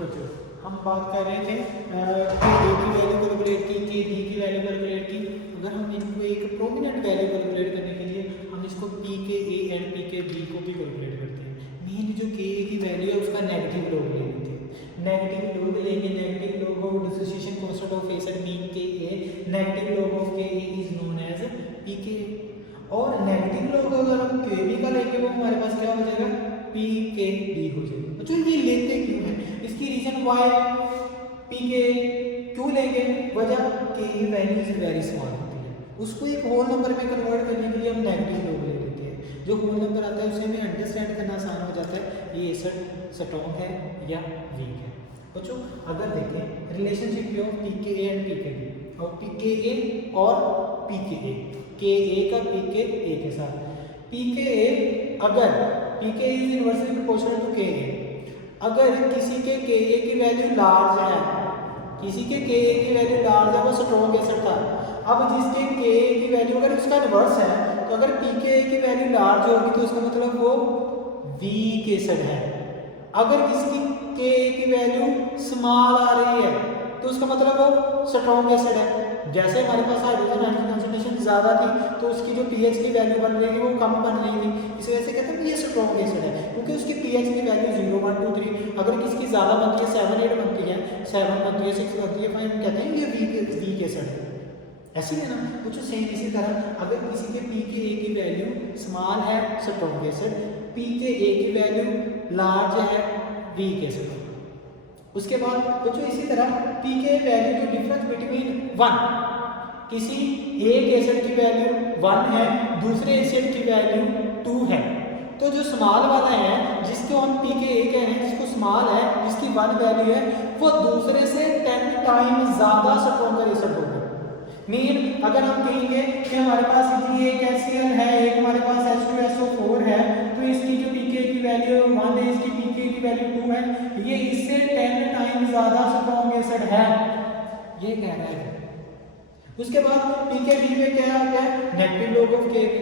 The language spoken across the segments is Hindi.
बच्चों, हम बात कर रहे थे कि ए की वैल्यू कैलकुलेट की, के बी की वैल्यू कैलकुलेट की। अगर हम इनको एक प्रोमिनेंट वैल्यू कैलकुलेट करने के लिए हम इसको पी के ए एंड पी के बी को भी कैलकुलेट करते हैं। मेन जो के ए की वैल्यू है उसका नेगेटिव लॉग ले लेते हैं। नेगेटिव लॉग लेंगे, negative log of dissociation constant of A set mean के ए, नेगेटिव लॉग ऑफ के ए इज नोन एज पी के। और नेगेटिव लॉग अगर हम के बी का लेंगे वो हमारे पास क्या हो जाएगा, पी के बी हो जाएगा। बच्चों ये लेते क्यों है, इसकी रीजन वाई पी के क्यों लेंगे, वजह के वैल्यू इज वेरी स्मॉल होती है, उसको एक होल नंबर में कन्वर्ट करने के लिए हम नेगेटिव लॉग ले लेते हैं। जो होल नंबर आता है उसे हमें अंडरस्टैंड करना आसान हो जाता है, ये एसिड स्ट्रॉन्ग है या वीक है। बच्चों अगर देखें रिलेशनशिप ऑफ पी के ए एंड पी के बी, और पी के ए और पी के ए का पी के ए के साथ, पी के ए अगर पी के इज इनवर्सली प्रोपोर्शनल टू के ए, अगर किसी के ए की वैल्यू लार्ज है, किसी के ए की वैल्यू लार्ज है, वो स्ट्रॉन्ग एसिड था। अब जिसके के ए की वैल्यू अगर उसका रिवर्स है, तो अगर पी के ए की वैल्यू लार्ज होगी तो इसका मतलब वो वीक एसिड है। अगर किसी के ए की वैल्यू स्मॉल आ रही है तो उसका मतलब वो स्ट्रॉन्ग एसिड है। जैसे हमारे पास हाइड्रोजन आयन की कंसंट्रेशन ज़्यादा थी तो उसकी जो पीएच की वैल्यू बन रही थी वो कम बन रही थी, इस वजह से कहते हैं ये स्ट्रॉन्ग एसिड है, क्योंकि उसकी पीएच की वैल्यू 0, 1, 2, 3, अगर किसकी ज़्यादा बनती है 7, 8 बनती है, 7 बनती है, 6 बनती है, 5, कहते हैं ये वीक एसिड है। ऐसे ही है ना कुछ सेम इसी तरह, अगर किसी के पी के ए की वैल्यू स्मॉल है स्ट्रॉन्ग एसिड, पी के ए की वैल्यू लार्ज है वीक एसिड। उसके बाद बच्चों इसी तरह पी के वैल्यू जो डिफरेंस बिटवीन 1, किसी एक एसिड की वैल्यू 1 है, दूसरे एसिड की वैल्यू 2 है, तो जो स्मॉल वाला है जिसको हम पी के ए कह रहे हैं, जिसको स्मॉल है, जिसकी 1 वैल्यू है, वो दूसरे से 10 टाइम ज़्यादा स्ट्रॉन्गर एसिड होगा। मीन अगर हम कहेंगे कि हमारे पास ये एक HCl है, एक हमारे पास H2SO4 है, तो इसकी जो pK की वैल्यू 1 है, इसकी pK की वैल्यू 2 है, ये इससे 10 टाइम ज़्यादा स्ट्रॉन्ग एसिड है, ये कह रहा है। उसके बाद pKb में क्या है, नेगेटिव लॉग ऑफ Kb,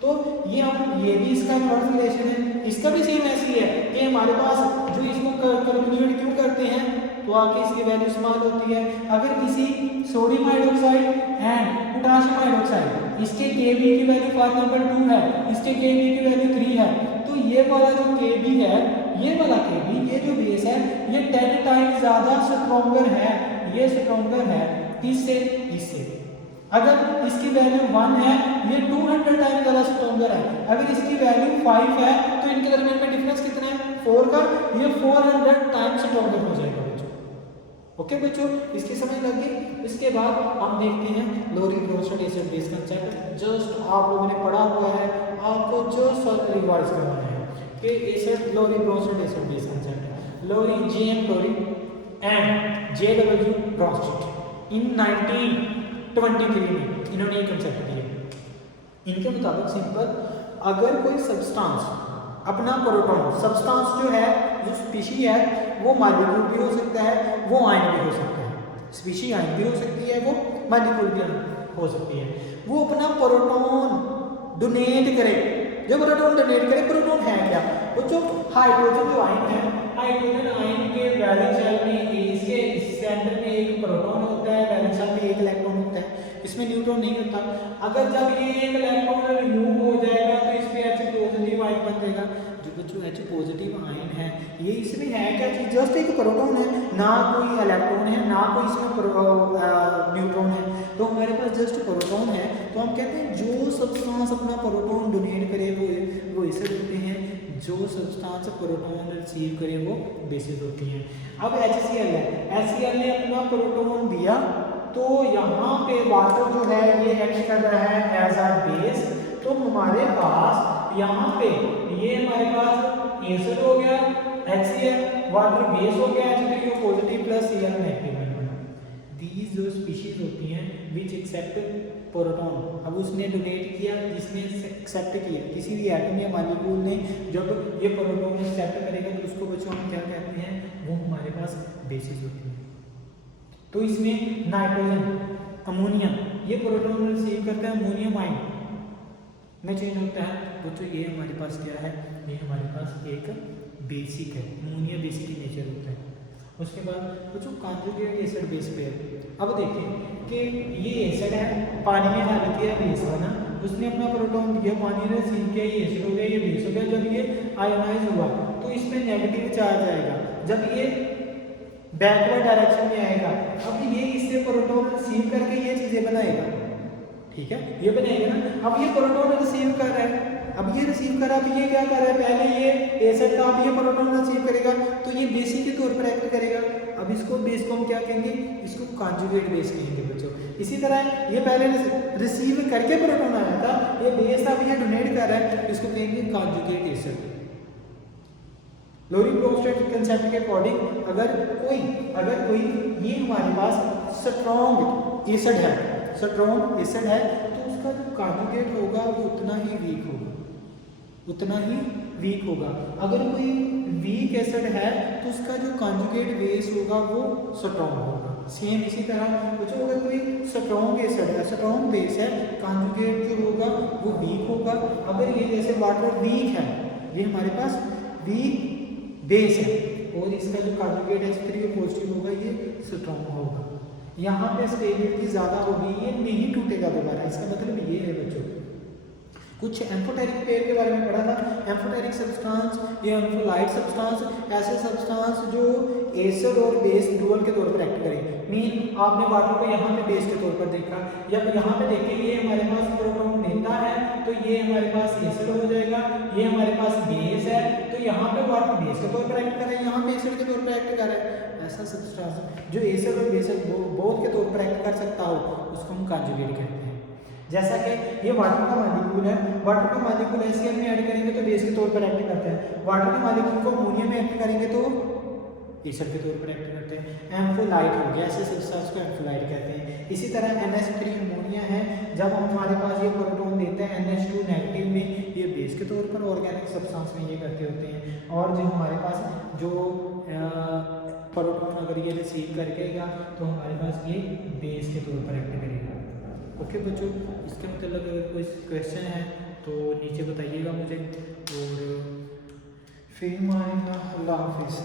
तो ये भी इसका इनवर्स रिलेशन है। इसका भी सेम ऐसी है कि हमारे पास जो इसको कैलकुलेट क्यों करते हैं, तो आके इसकी वैल्यू स्मॉल होती है। अगर किसी sodium hydroxide and potassium hydroxide, इसके Kb की वैल्यू फॉर एग्जांपल 2 है, इसके Kb की वैल्यू 3 है, तो ये वाला जो Kb है, ये वाला Kb, ये जो बेस है, ये 10 टाइम ज़्यादा स्ट्रॉन्गर है, ये स्ट्रॉन्गर है इससे। अगर इसकी वैल्यू 1 है, ये 200 टाइम ज़्यादा स्ट्रॉन्गर है। अगर इसकी वैल्यू 5 है तो इनके दरमियान में डिफरेंस कितना है, 4 का, ये 400 टाइम स्ट्रॉन्गर हो जाएगा बच्चों। ओके बच्चों, इसकी समझ लग गई। इसके बाद हम देखते हैं Lowry Bronsted acid base concept. Just आप लोगों ने पढ़ा हुआ है, आपको जस्ट रिवाइज करवाना है कि acid Lowry Bronsted acid base concept, Lowry JM Lowry and JW Bronsted in 1923 में इन्होंने एक कंसेप्ट दिया। इनके मुताबिक सिंपल, अगर कोई सब्सटेंस अपना प्रोटॉन, सब्सटेंस जो है, जो स्पीशी है, वो मॉलिक्यूल भी हो सकता है, वो आयन भी हो सकता है। स्पीशी आयन भी हो सकती है, वो मॉलिक्यूल भी हो सकती है। वो अपना प्रोटॉन डोनेट करे, जो प्रोटॉन डोनेट करे, प्रोटॉन है क्या, वो जो हाइड्रोजन जो आयन है, हाइड्रोजन आयन के वैलेंस शेल में इसके सेंटर में एक प्रोटॉन होता है, वैलेंस शेल में एक इलेक्ट्रॉन होता है, इसमें न्यूट्रॉन नहीं होता। अगर जब ये एक इलेक्ट्रॉन रिमूव हो जाएगा तो इस पे H पॉजिटिव आयन बन जाएगा। जो बच्चों H पॉजिटिव आयन है, ये इसमें है क्या चीज, जस्ट एक प्रोटॉन है, ना कोई इलेक्ट्रॉन है, ना कोई इसमें न्यूट्रॉन है, तो हमारे पास जस्ट प्रोटॉन है। तो हम कहते हैं जो सब्सटेंस अपना प्रोटॉन डोनेट करे वो एसिड होते हैं, जो सब्सटेंस प्रोटॉन रिसीव करे वो बेसिस होती हैं। अब HCl है, HCl ने अपना प्रोटॉन दिया, तो यहाँ पे वाटर जो है ये एक्ट कर रहा है एज अ बेस, तो हमारे पास यहाँ पे ये हमारे पास एसिड हो गया HCl, वाटर बेस हो गया H3O positive plus Cl negative. These जो स्पीशीज होती हैं विच एक्सेप्ट प्रोटॉन, अब उसने डोनेट किया, जिसने एक्सेप्ट किया, किसी भी एटम या मॉलिक्यूल ने जब ये प्रोटॉन एक्सेप्ट करेगा तो उसको बच्चों हम क्या कहते हैं, वो हमारे पास बेसिस होती है। तो इसमें नाइट्रोजन, अमोनिया, ये प्रोटॉन रिसीव करता है, अमोनियम आयन में चेंज होता है। बच्चों ये हमारे पास क्या है, ये हमारे पास एक बेसिक है, अमोनिया बेसिक नेचर होता है। उसके बाद बच्चों कॉन्जुगेट एसिड बेस पेयर। अब देखें कि ये एसिड है, पानी में डाल दिया बेस है ना, उसने अपना प्रोटॉन दिया, पानी ने रिसीव किया, ये एसिड हो गया, ये बेस हो गया। जब ये आयोनाइज हुआ तो इसमें नेगेटिव चार्ज आएगा, जब ये बैकवर्ड डायरेक्शन में आएगा, अब ये इससे प्रोटॉन रिसीव करके ये चीजें बनाएगा, ठीक है, ये बनाएगा ना। अब ये प्रोटॉन रिसीव कर रहा है, अब ये रिसीव कर रहा है, अब ये क्या कर रहा है, पहले ये एसिड का, अब ये प्रोटॉन रिसीव करेगा तो ये बेसिक के तौर पर एक्ट करेगा। अब इसको बेस को हम क्या कहेंगे, इसको कॉन्जुगेट बेस कहेंगे बच्चों। इसी तरह ये पहले रिसीव करके प्रोटॉन आया था, ये बेस अब ये डोनेट कर रहा है, इसको कहेंगे कॉन्जुगेट एसिड। लोरी-ब्रोस्टेड कंसेप्ट के अकॉर्डिंग अगर कोई ये हमारे पास स्ट्रॉन्ग एसिड है, स्ट्रॉन्ग एसिड है, तो उसका जो कॉन्जुगेट होगा वो उतना ही वीक होगा, उतना ही वीक होगा। अगर कोई वीक एसिड है तो उसका जो कॉन्जुगेट बेस होगा वो स्ट्रॉन्ग होगा। सेम इसी तरह जो अगर कोई स्ट्रॉन्ग एसिड है, स्ट्रॉन्ग बेस है, कॉन्जुगेट जो होगा वो वीक होगा। अगर ये जैसे वाटर वीक है, ये हमारे पास वीक बेस है और इसका जो कॉन्जुगेट H3 पॉजिटिव होगा ये स्ट्रॉन्ग होगा। यहाँ पे स्टेबिलिटी ज़्यादा होगी, ये नहीं टूटेगा दोबारा, इसका मतलब ये है बच्चों। कुछ एम्फोटेरिक पेयर के बारे में पढ़ा था, एम्फोटेरिक सब्सटेंस या एम्फोलाइट सब्सटेंस, ऐसे सब्सटेंस जो एसिड और बेस डुअल के तौर पर एक्ट करें। मीन आपने वाटर को यहाँ पे बेस के तौर पर देखा, या यहाँ पे देखें ये हमारे पास प्रोटॉन देता है तो ये हमारे पास एसिड हो जाएगा, ये हमारे पास बेस है तो यहाँ पे वाटर बेस के तौर पर एक्ट कर रहा है, यहाँ पे एसिड के तौर पर एक्ट कर रहा है। ऐसा सब्सटेंस जो एसिड और बेस बोथ के तौर पर एक्ट कर सकता हो उसको हम कॉन्जुगेट कहते हैं। जैसा कि ये वाटर का मॉलिक्यूल है, वाटर का मॉलिक्यूल HCl में ऐड करेंगे तो बेस के तौर पर एक्ट करता है, वाटर के मॉलिक्यूल को अमोनिया में एक्ट करेंगे तो एसिड के तौर पर एक्ट करते हैं। एम्फोलाइट हो गया, ऐसे सब्सटेंस को एम्फोलाइट कहते हैं। इसी तरह NH3 अमोनिया है, जब हमारे पास ये प्रोटॉन देता है NH2 नेगेटिव में, ये बेस के तौर पर ऑर्गेनिक सब्सटेंस में ये करते होते हैं। और जो हमारे पास जो प्रोटॉन अगर ये रिसीव करेगा तो हमारे पास ये बेस के तौर पर एक्ट करेगा। ओके बच्चों, इसके मतलब अगर कोई क्वेश्चन है तो नीचे बताइएगा मुझे, और फिर अल्लाह हाफिज़।